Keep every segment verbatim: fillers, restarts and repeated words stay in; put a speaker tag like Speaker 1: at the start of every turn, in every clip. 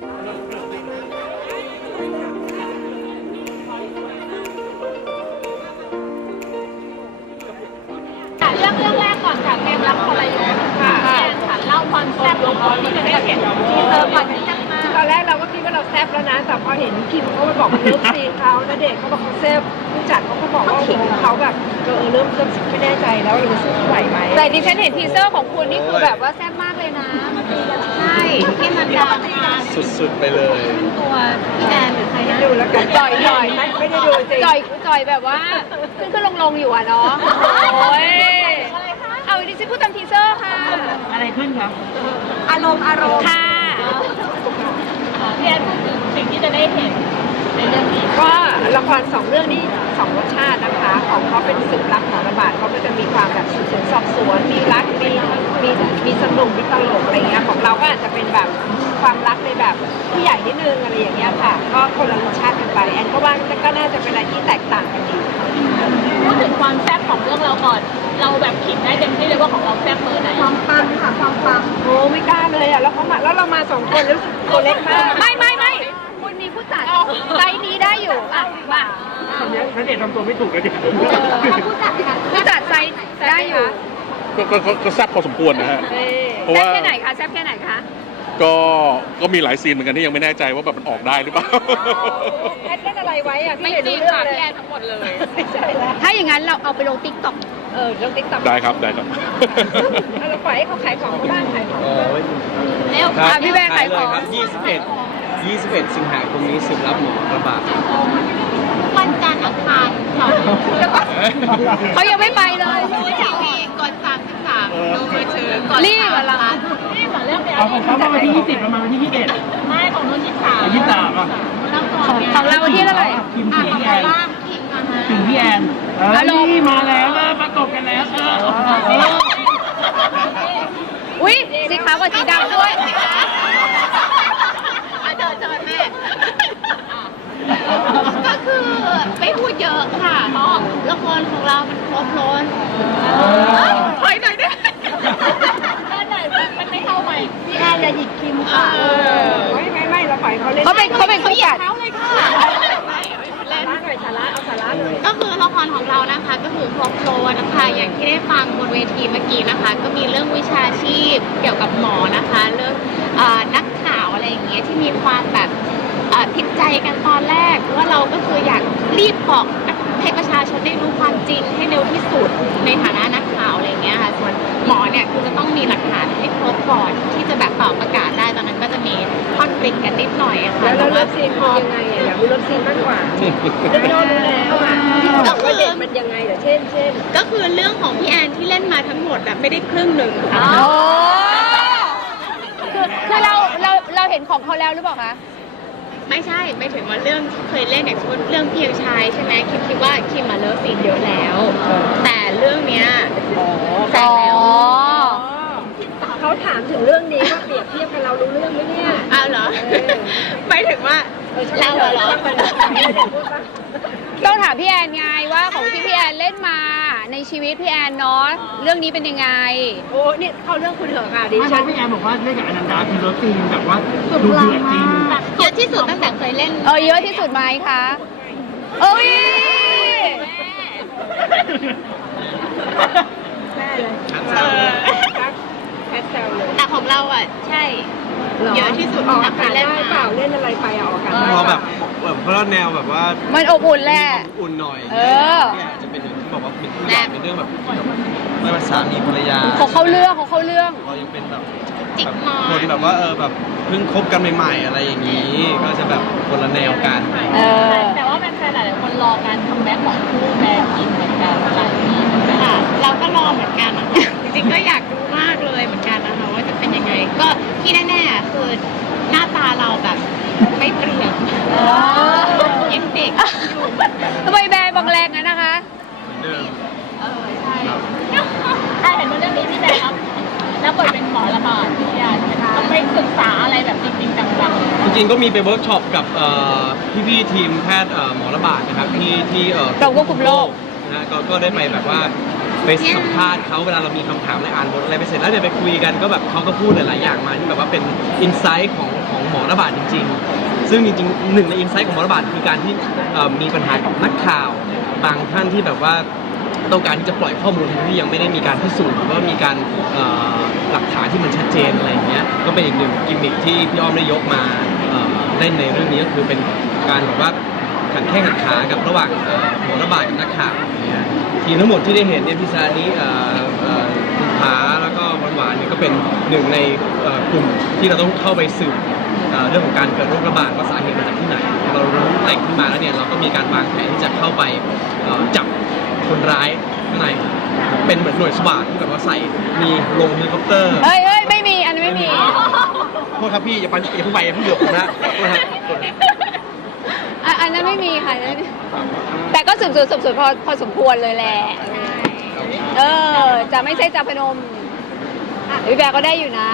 Speaker 1: เรื่องเรื่องแรกก่อนค่ะเกมรักคนละยุคค่ะแอนค่ะเล่าความแซ่บของเราที่จะได้เห็นทีเซอร์ก่อนที่จะมาตอนแรกเราก็คิดว่าเราแซ่บแล้วนะแต่พอเห็นคิมเขาไปบอกเลิฟซีนเขาณเดชน์เขาบอกเขาแซ่บผู้จัดเขาก็บอกว่าเขาแบบเออเริ่มเริ่มไม่แน่ใจแล้วเราจะสู้ไหวไหมแต่ดิฉันเห็นทีเซอร์ของคุณนี่คือแบบว่าแซ่บมากเลยนะใช่ที่มันดัง
Speaker 2: สุดๆไปเลย
Speaker 1: ตัวพี่แอนหรือใครนะ
Speaker 3: ดูแล้วกันจอยจอยไม่ได้ดูจริง
Speaker 1: จอยจอยแบบว่าขึ้นขึ้นลงลงอยู่อ่ะเนาะโอ้ยเอาดิฉันพูดตามทีเซอร์ค่ะ
Speaker 4: อะไรขึ้นครับ
Speaker 1: อารมณ์อารมณ์ค่ะพี่แอนพูดถึงสิ่งที่จะได้เห็นในเรื่องนี้
Speaker 3: ก็ละครสองเรื่องนี้สองรสชาตินะคะของเขาเป็นสืบรักหมอระบาดเขาก็จะมีความแบบสืบสวนสอบสวนมีรักมีมีมีสนุกมีตลกอะไรเงี้ยของเราก็อาจจะเป็นแบบความรักในแบบผู้ใหญ่นิดนึงอะไรอย่างเงี้ยค่ะก็คนละรสชาติกันไปแอนก็ว่าก็น่าจะเป็นอะไรที่แตกต่างกันดี
Speaker 1: พูดถึงความแซ่บของเรื่องเราก่อนเราแบบขิงได้เต็มที่เลยว่าของเราแซ่บเบอร์ไหน
Speaker 3: ความปังค่ะความปังโอ้ไม่กล้าเลยอ่ะแล้วเขามาแล้วเรามาสองคนรู้สึกตัวเล็กมาก
Speaker 1: ไม่ไม่ไม่คุณมีผู้จัดใจนี้ได้อยู่อ่ะว่า
Speaker 4: ตอนนี้ณเดชน์ทำตัวไม่ถูกเลยดิ
Speaker 1: ผู้จัดค่ะผู้จัดใจได้อยู่
Speaker 2: ก็ก็ก็แซ่บพอสมควรนะฮะ
Speaker 1: เพราะว่าแซ่บแค่ไหนคะแซ่บแค่ไหนคะ
Speaker 2: ก็ก็มีหลายซีนเหมือนกันที่ยังไม่แน่ใจว่าแบบมันออกได้หรือเปล่า
Speaker 3: แอดเล่นอะไรไว้อะ
Speaker 1: ไม่จริงค่ะพี่แอนทั้งหมดเลยถ้าอย่างนั้นเราเอาไปลงติ๊กต็อก
Speaker 3: เออลงติ๊กต็อก
Speaker 2: ได้ครับได้ครับ
Speaker 3: เราปล่อยให้เขาขายของบ้างขายของ
Speaker 1: เร็วค่ะพี่แบงค์ขายของ
Speaker 5: ยี่สิบเอ็ด ยี่สิบเอ็ดสิงหาคมนี้สืบรับหมอระบาด
Speaker 1: วันจันทร์อังคารเขายังไม่ไปเลยทีวีกดสามสิบสามดูมือถือกดรีบอ่ะเรารีบอ่ะเรื่องเดียว
Speaker 4: ของเขามาวันที่ยี่สิบประมาณวันที่ยี่สิบเอ็ด
Speaker 1: ไม่ของนู้นยี่สิบสาม
Speaker 4: ยี่สิบสามอ่ะ
Speaker 1: ของเราวันที่เท่าไหร่
Speaker 4: คิมพี่แอนถึงพี่แอนเออนี่มาแล้วประกบกันแล้วเออ
Speaker 1: อุ้ยสีขาวกับสีดำด้วยเจอเจอแม่ก็คือไม่พูดเยอะค่ะเพราะละครของเรามันครบล้นถอยหน่อยได้ไหมมันไม่เข้าไป
Speaker 3: พี่แอนจะหยิกคิมค่ะไม่ไม่ไม่เราปล่อยเขาเล่น
Speaker 1: เขาเป็นเขาเป็นผู้จัดเขาเลยค่ะ
Speaker 3: สาระหน่อยสาระเอาสาระหน่อย
Speaker 1: ก็คือละครของเรานะคะก็คือครบโลนะคะอย่างที่ได้ฟังบนเวทีเมื่อกี้นะคะก็มีเรื่องวิชาชีพเกี่ยวกับหมอนะคะเรื่องนักข่าวอะไรอย่างเงี้ยที่มีความแบบผิดใจกันตอนแรกว่าเราก็คืออยากรีบบอกให้ประชาชนได้รู้ความจริงให้เร็วที่สุดในฐานะนักข่าวอะไรเงี้ยค่ะส่วนหมอเนี่ยคือจะต้องมีหลักฐานให้ครบก่อนที่จะแบบเป่าประกาศได้ตอนนั้นก็จะมีคอนฟ lict กันนิดหน่อยค่ะ
Speaker 3: แล้วเลิฟซีนเป็นยังไงอ่ะอยากรู้เลิฟซีนมากกว่าจะไม่รู้แล้วอ่ะก็คือเด็กมันยังไงเหรอเช่นเช่น
Speaker 1: ก็คือเรื่องของพี่แอนที่เล่นมาทั้งหมดอะไม่ได้ครึ่งหนึ่งค่ะคือคือเราเราเราเห็นของเขาแล้วหรือเปล่าคะไม่ใช่ไม่ถึงว่าเรื่องที่เคยเล่นอย่างเช่นเรื่องเพียงชายใช่ไหมคิมคิดว่าคิมมาเลิฟซีนเยอะแล้วแต่เรื่องเนี้ยแต่แล้ว
Speaker 3: เขาถามถึงเรื่องนี้ว่าเปรียบเทียบกับเรารู้เรื่องไหมเนี่ย
Speaker 1: อ้าวเหรอไม่ถึงว่าเราเหรอต้องถามพี่แอนไงว่าของที่พี่แอนเล่นมาในชีวิตพี่แอนเนาะเรื่องนี้เป็นยังไง
Speaker 3: โอ้เนี่ยเขาเรื่องคุณเหรอค่ะดิฉัน
Speaker 4: พี่แอนบอกว่าเล่นกับอนันดาคือรถซีนแบบว่าดูเดือดจริง
Speaker 1: เยอะที่สุดตั้งแต่เคยเล่นเออเยอะที่สุดไหมคะเอ้ย
Speaker 3: แม่เลยแคสเซลเลย
Speaker 1: แต่ของเราอ่ะใช่เยอะที่สุด
Speaker 3: ออกอากาศได้เปล่าเล่นอะไรไปออกอากาศได้
Speaker 5: เพราะแบบแบบเพราะแนวแบบว่า
Speaker 1: มันอบอุ่นแหละ
Speaker 5: อุ่นหน่อย
Speaker 1: เออ
Speaker 5: จะเป็นอย่างที่บอกว่าเป็นเป็นเรื่องแบบไม่ภาษามีภรรยา
Speaker 1: เขาเข้าเรื่องเขาเข้าเรื่อง
Speaker 5: เรายังเป็นแบบ
Speaker 1: จิกมอ
Speaker 5: คนแบบว่าเออแบบเพิ่งคบกันใหม่ๆอะไรอย่างนี้ก็จะแบบคนละแนวกัน
Speaker 1: แต่ว่าเป็นแฟนหลายคนรอการคัมแบ็กของคู่แบร์กินเหมือนกันหลายปีค่ะเราก็รอเหมือนกันนะคะจริงๆก็อยากดูมากเลยเหมือนกันนะคะว่าจะเป็นยังไงก็ที่แน่ๆคือหน้าตาเราแบบไม่เปลี่ยนยังเด็กอยู่ทำไมแบร์บางแรงงั้นนะคะ
Speaker 5: เหมือนเดิม
Speaker 1: เออใช่ใช่เห็นว่าเรื่องนี้พี่แบร์ครับแล้วบทเป็นหมอระบาดพี่ยาใช่ไหมคะต้องไปศึกษาอะไรแบบจริงๆจังๆ
Speaker 5: จริงๆก็มีไปเวิร์กช็อปกับพี่ๆทีมแพทย์หมอระบาดนะครับที่ที่
Speaker 1: กรมควบคุมโรค
Speaker 5: นะก็ได้ไปแบบว่าไปสัมภาษณ์เขาเวลาเรามีคำถามอะไรอ่านบทอะไรไปเสร็จแล้วเดี๋ยวไปคุยกันก็แบบเขาก็พูดหลายๆอย่างมาที่แบบว่าเป็นอินไซต์ของของหมอระบาดจริงๆ ซึ่งจริงๆหนึ่งในอินไซต์ของหมอระบาดคือการที่เอ่อมีปัญหากับนักข่าวบางท่านที่แบบว่าต้องการที่จะปล่อยข้อมูลที่ยังไม่ได้มีการพิสูจน์หรือว่ามีการเอ่อหลักฐานที่มันชัดเจนอะไรอย่างเงี้ยก็เป็นอีกหนึ่งกิมมิคที่พี่อ้อมได้ยกมาเอ่อเล่นในเรื่องนี้ก็คือเป็นการแบบว่าขันแข้งขันขากับระหว่างเอ่อหมอระบาดกับนักข่าวอย่างเงี้ยทีมทั้งหมดที่ได้เห็นเนี่ยพี่ซานี้เอ่อเอ่อคุณผาแล้วก็หวานๆเนี่ยก็เป็นหนึ่งในเอ่อกลุ่มที่เราต้องเข้าไปสืบเอ่อเรื่องของการเกิดโรคระบาดว่าสาเหตุมาจากที่ไหนเรารู้แหล่งที่มาแล้วเนี่ยเราก็มีการวางแผนที่จะเข้าไปเอ่อจับคนร้ายข้างในเป็นเหมือนหน่วยสวาทที่แบบว่าใส่มีลงเฮลิคอปเตอร์
Speaker 3: เฮ้ยเฮ้ยไม่มีอันนี้ไม่มี
Speaker 5: โทษครับพี่อย่าไปอย่าเพิ่งไปอย่าเพิ่งเดือดผมนะโทษครับ
Speaker 3: อ่ะอันนั้นไม่มีค่ะอันนั้นไม่มีแต่ก็สืบสวนสอบสวนพอพอสมควรเลยแหละเออจะไม่ใช่จาพนมอ่ะพี่แบร์ก็ได้อยู่นะ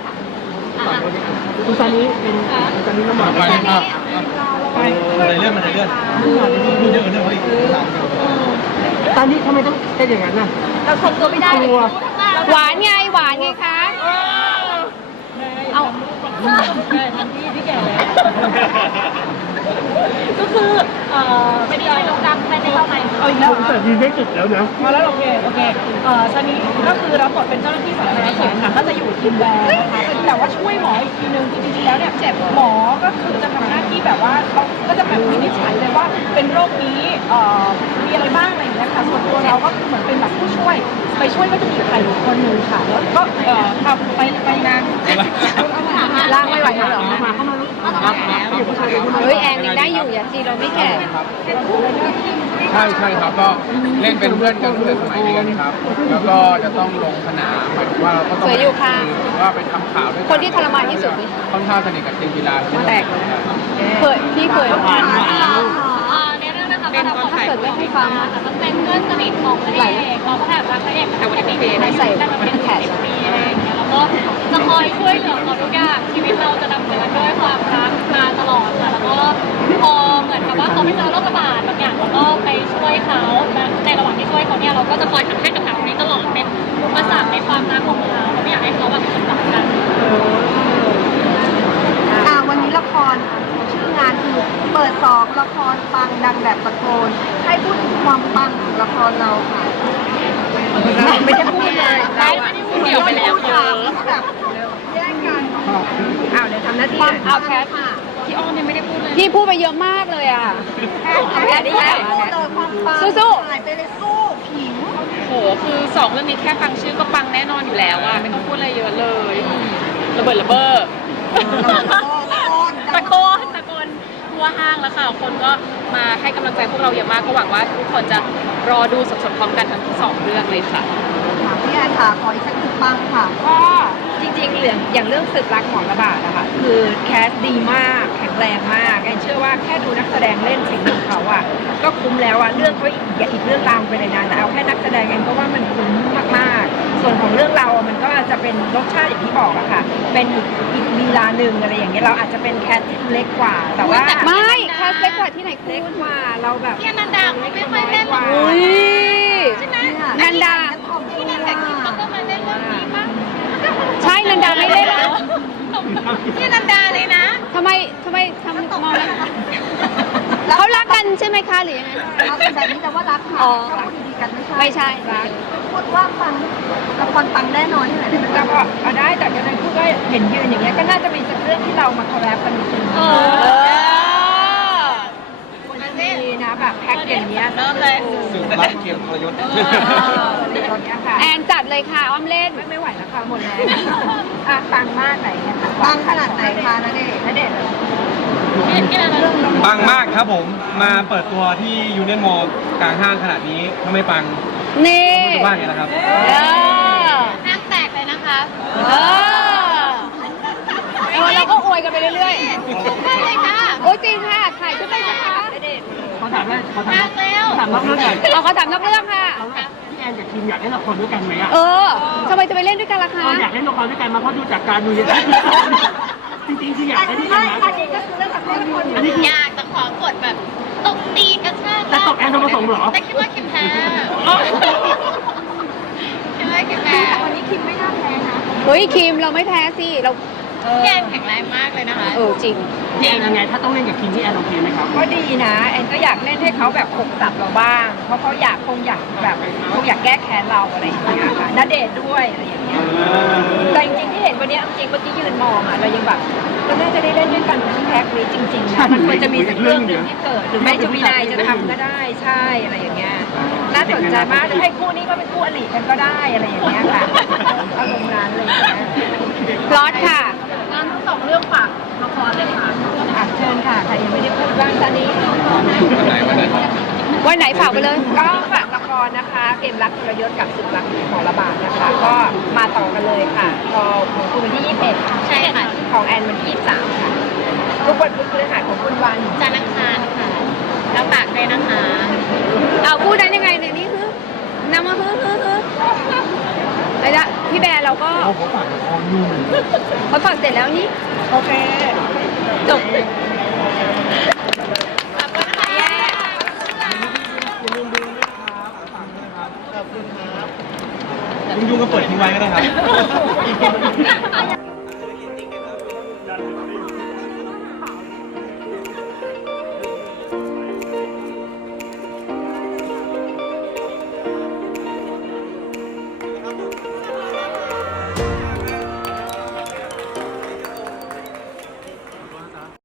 Speaker 4: คุณซานิเป็นคุณซานิน้ำหวานไปครับไป
Speaker 5: อะไรเลื่อนมันอะไรเลื่อนดูเยอะกว่าเรื่องเขาอีกสามสิบ
Speaker 4: ซานิทำไมต้องเป็นอย่างนั้นน่ะ
Speaker 3: เราทนตัวไม่ได้
Speaker 4: กลัว
Speaker 3: หวานไงหวานไงคะเอา
Speaker 6: ก็คือเอ่อเป็นการลงดังภายในเข้าไป
Speaker 4: เอาอีกแล้วแต่ดีได้จุดแล้วนะ
Speaker 6: มาแล้วโอเคโอเคเอ่อชานี้ก็คือรับบทเป็นเจ้าหน้าที่สาธารณสุขค่ะก็จะอยู่ทีมแบร์นะคะแต่ว่าช่วยหมออีกทีนึงคือจริงๆแล้วเนี่ยเจ็บหมอก็คือจะทำหน้าที่แบบว่าเขาก็จะแบบวินิจฉัยเลยว่าเป็นโรคนี้เอ่อมีอะไรบ้างอะไรอย่างเงี้ยค่ะส่วนตัวเราก็คือเหมือนเป็นแบบผู้ช่วยไปช่วยก็จะมีใครอยู่คนหนึ่งค่ะแล้วก็เอ่อทำไปไปงาน
Speaker 3: ล่างไม่ไหวแล้วเหรอ
Speaker 4: เข้ามาเข้ามาลูกครับอยู่ผู้ชายผู้ชาย
Speaker 3: เฮ้ยแอนยังได้อยู่อย่าจีเราไม่แก่
Speaker 7: ใช่ใช่ครับก็เล่นเป็นเพื่อนกันตั้งแต่สมัยเรียนครับ แล้วก็จะต้องลงสนามหมายถึงว่าเราก็ต้อง
Speaker 3: สวยอยู่ค่ะ
Speaker 7: หรือว่าไปทำข่าวด้วยกั
Speaker 3: คนที่ทรมานที่สุดนี่
Speaker 7: ค่อนข้างสนิทกับทีมกีฬา
Speaker 3: มาแตก เคยพี่เคย
Speaker 4: หวานหวานลูก
Speaker 6: อ่าในเรื่องนะคะเป็นคน
Speaker 3: ถ้า
Speaker 6: ถ่าย
Speaker 3: เกิดไม่ให้ฟัง
Speaker 6: ค่ะมันเป็นเพื่อนสนิทของพระเอกเราก็แบบรักพระเอกแต่วันนี้เป็น
Speaker 3: ไม่ใส่
Speaker 6: กันมาเป็นสิบปีอะไรอย่างเงี้ยแล้วก็จะคอยช่วยเหลือเขาทุกอย่างชีวิตเราจะดำเนินด้วยความรักมาตลอดค่ะแล้วก็พอเหมือนกับว่าเขาไปเจอโรคระบาดบางอย่างเราก็ไปช่วยเขาและในระหว่างที่ช่วยเขาเนี่ยเราก็จะคอยหันให้กับเขานี้ตลอดเป็นอุปสรรคในความรักของเราเราไม่อยากให้เขาแบบผิดหวังกัน
Speaker 8: อ่าวันนี้ละครชื่องานคือเปิดสอบละครปังดังแบบตะโกนให้พูดถึงความปังของละครเราค่ะ
Speaker 3: ไม่ได้พูดเลยได้ไม่ได้พูดเดี่ยวไปแล้ว
Speaker 8: ถามแบบแย่งกัน
Speaker 3: อ้าวเดี๋ยวทำหน้าที่เอาแคท
Speaker 6: พี่อ้อมยังไม่ได้พูดเลย
Speaker 3: พี่พูดไปเยอะมากเลยอ่ะ
Speaker 8: แค่ได้แค่พูดเลยความปัง
Speaker 3: สู้ๆ
Speaker 8: หายไปเลยสู้ผิว
Speaker 6: โหคือสองเรื่องนี้แค่ฟังชื่อก็ปังแน่นอนอยู่แล้วอะไม่ต้องพูดอะไรเยอะเลยระเบิดระเบ้อ ตะโกนตะโกนทั่วห้างแล้วค่ะคนก็มาให้กำลังใจพวกเราเยอะมากก็หวังว่าทุกคนจะรอดูสดๆพร้อมกันทั้งสองเรื่องเลยค่ะ
Speaker 8: พี่แอนค่ะขออีกสักหนึ่งปังค่ะ
Speaker 3: ก็จริงๆเรื่องอย่างเรื่องศึกรักหมอระบาดอะค่ะคือแคสดีมากแข็งแรงมากแอนเชื่อว่าแค่ดูนักแสดงเล่นสิ่งของเขาอะก็คุ้มแล้วอะเรื่องเขาอีกอีกเรื่องราวไปเลยนะแต่เอาแค่นักแสดงแอนก็ว่ามันคุ้มมากๆ ส่วนของเรื่องเราอะมันก็จะเป็นรสชาติอย่างที่บอกอะค่ะเป็นอีกอีกลีลาหนึ่งอะไรอย่างเงี้ยเราอาจจะเป็นแคสที่เล็กกว่า แต่ว่า
Speaker 1: ไม่แคสเล็กกว่าที่ไหน
Speaker 3: เล็กกว่าเราแบบ
Speaker 1: พี่อนันดาไม่ค่อยเล่นหรอก
Speaker 3: อุ้ย
Speaker 1: ใช่ไหม
Speaker 3: นันดา
Speaker 1: พี่นันดาคิมเขาก็มาเล่นเรื่องนี้ป่ะ
Speaker 3: ใช่นันดาไม่เล่นแล้ว
Speaker 1: พี่อนันดาเลยนะ
Speaker 3: ทำไมทำไมทำมองแล้วเขารักกันใช่ไหมคะหรือยังไง
Speaker 8: เอาเป็นแบบนี้แต่ว่ารักค่ะ
Speaker 3: อ๋อ
Speaker 8: ถ้าพูดดีๆกันไม่ใช่
Speaker 3: ไม่ใช่รัก
Speaker 8: พูดว่าปังละครปังแน่นอนที่ไหนได้ไหม
Speaker 3: แล้วก็เอาได้แต่กันนั้นพูดก็เห็นยืนอย่างเงี้ยก็น่าจะมีสักเรื่องที่เรามาคอลแลบกันจริงๆ
Speaker 6: เออ
Speaker 3: ควรจะมีนะแบบแพ็คอย่างเงี้ย
Speaker 6: เริ่มเลย
Speaker 5: สืบรักเทียมทรยศ
Speaker 3: เอออะไรอย่างเงี้ยค่ะแอนจัดเลยค่ะอ้อมเล่นไม่ไม่ไหวแล้วค่ะหมดแล้วอ่ะปังมากไหนเนี่ยค่ะ
Speaker 8: ปังขนาดไหนคะณเดชน์
Speaker 3: ณเดชน์
Speaker 5: ปังมากครับผมมาเปิดตัวที่ยูเนียนมอลล์กลางห้างขนาดนี้ถ้าไม่ปัง
Speaker 3: นี่
Speaker 5: จะว่าไงล่ะครับ
Speaker 3: เออ
Speaker 1: ห้างแตกเลยนะคะ
Speaker 3: เออเออเราก็อวยกันไปเรื่อย
Speaker 1: ใช่เลยค่ะ
Speaker 3: ๆโอ้ยจริงค่ะถ่ายชุดไปนะคะ
Speaker 4: เขาถามว่าเขาถาม
Speaker 1: มากแล้ว
Speaker 4: ถามนอกเรื่องก่อน
Speaker 3: เอาเขาถามนอกเรื่องค่ะ
Speaker 4: เอาว่าพี่แอนกับทีมอยากเล่นละครด้วยกันไหมอ่ะ
Speaker 3: เออทำไมจะไปเล่นด้วยกันล่ะคะ
Speaker 4: เราอยากเล่นละครด้วยกันมาเพราะดูจากการดูเยอะจริงๆคืออยากเล่นด้วยกันนะ
Speaker 8: อันนี้ก็คือเรื่องละครคน
Speaker 4: อันนี้คือ
Speaker 1: อยากแต่ขอกดแบบตกตีกระชาก
Speaker 4: แต่ตกแอนทองผสมเหรอ
Speaker 1: แต่คิดว่าคิมแพ้เลยคิมแบ
Speaker 8: แต่
Speaker 1: บ
Speaker 8: วันนี้คิมไม่น่าแพ้นะ
Speaker 9: เฮ้ยคิมเราไม่แพ้สิเรา
Speaker 1: พี่แอนแข็งแรงมากเลยนะคะ
Speaker 9: เออจริง
Speaker 4: พี่แอนยังไงถ้าต้องเล่นกับคิมพี่แอนโอเคไหมครับ
Speaker 3: ก็ดีนะแอนก็อยากเล่นให้เขาแบบขบสับเราบ้าง เพราะเขาอยากคงอยากแบบคงอยากแก้แค้นเราอะไรอย่างเงี้ยค่ะณเดชน์ด้วยอะไรอย่างเงี้ยแต่จริงๆที่เห็นวันนี้จริงๆเมื่อกี้ยืนมองอ่ะเรายังแบบเราน่าจะได้เล่นด้วยกันทั้งแพ็คนี้จริงๆนะมันควรจะมีสักเรื่องหนึ่งที่เกิดหรือแม่จะมีนายจะทำก็ได้ใช่อะไรอย่างเงี้ยน่าสนใจมากจะให้คู่นี้ก็เป็นคู่อริกันก็ได้อะไรอย่างเงี้ยค่ะอารมณ์นั้นเลยนะ
Speaker 9: พลอตค่ะ
Speaker 6: งานทั้งสองเรื่องฝากละครเลยค่ะ
Speaker 3: อ่ะเชิญค่ะใครยังไม่ได้พูดบ้างตอนนี้
Speaker 7: วันไหนวันไหน
Speaker 9: วันไหนฝากไปเลย
Speaker 3: ก็ฝากละครนะคะ เกมรักทรยศกับศึกรักของระบาดนะคะ ก็มาต่อกันเลยค่ะพอของคุณวันที่ยี่สิบเอ็ด
Speaker 1: ใช่ค่ะ
Speaker 3: ของแอนวันที่ยี่สิบสามค่ะทุกวันพุธพฤหัสของคุณวัน
Speaker 1: จันทร์อังคารค่ะแล้วฝากด้วยนะคะ
Speaker 9: เอาพูดนั้นยังไงเนี่ยนี่คือนำมาฮือฮือฮือไอ้ละพี่แบร์เราก็เขาฝากละครอยู่เขาฝากเสร็จแล้วนี่
Speaker 3: โอเค
Speaker 9: จบ
Speaker 1: ขอบคุณนะคะ
Speaker 5: ยุ่งๆก็เปิดทิ้งไว้ก็ได้ครับ
Speaker 1: ข